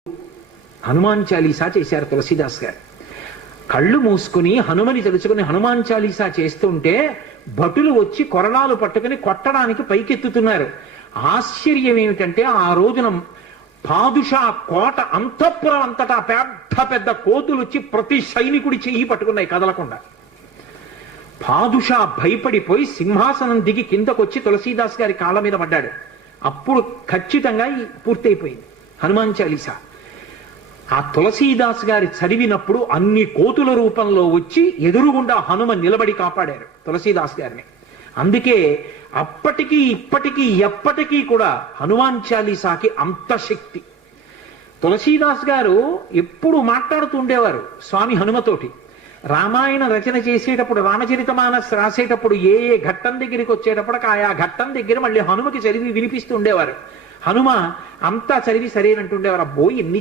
హనుమాన్ చాలీసా చేశారు తులసీదాస్ గారు. కళ్ళు మూసుకుని హనుమని తెలుసుకుని హనుమాన్ చాలీసా చేస్తుంటే భటులు వచ్చి కొరడాలు పట్టుకుని కొట్టడానికి పైకెత్తుతున్నారు. ఆశ్చర్యం ఏమిటంటే ఆ రోజున పాదుషా కోట అంతఃపురం అంతటా పెద్ద పెద్ద కోతులు వచ్చి ప్రతి సైనికుడి చెయ్యి పట్టుకున్నాయి కదలకుండా. పాదుషా భయపడిపోయి సింహాసనం దిగి కిందకొచ్చి తులసీదాస్ గారి కాళ్ళ మీద పడ్డాడు. అప్పుడు ఖచ్చితంగా పూర్తయిపోయింది హనుమాన్ చాలీసా. ఆ తులసీదాస్ గారి చదివినప్పుడు అన్ని కోతుల రూపంలో వచ్చి ఎదురుగుండా హనుమ నిలబడి కాపాడారు తులసీదాస్ గారిని. అందుకే అప్పటికీ ఇప్పటికీ ఎప్పటికీ కూడా హనుమాన్ చాలీసాకి అంత శక్తి. తులసీదాస్ గారు ఎప్పుడు మాట్లాడుతూ ఉండేవారు స్వామి హనుమతోటి. రామాయణ రచన చేసేటప్పుడు రామచరితమానస్ రాసేటప్పుడు ఏ ఏ ఘట్టం దగ్గరికి వచ్చేటప్పుడు ఆయా ఘట్టం దగ్గర మళ్ళీ హనుమకి చదివి వినిపిస్తూ ఉండేవారు. హనుమ అంతా చదివి సరేనంటుండేవారు. అబ్బో ఎన్ని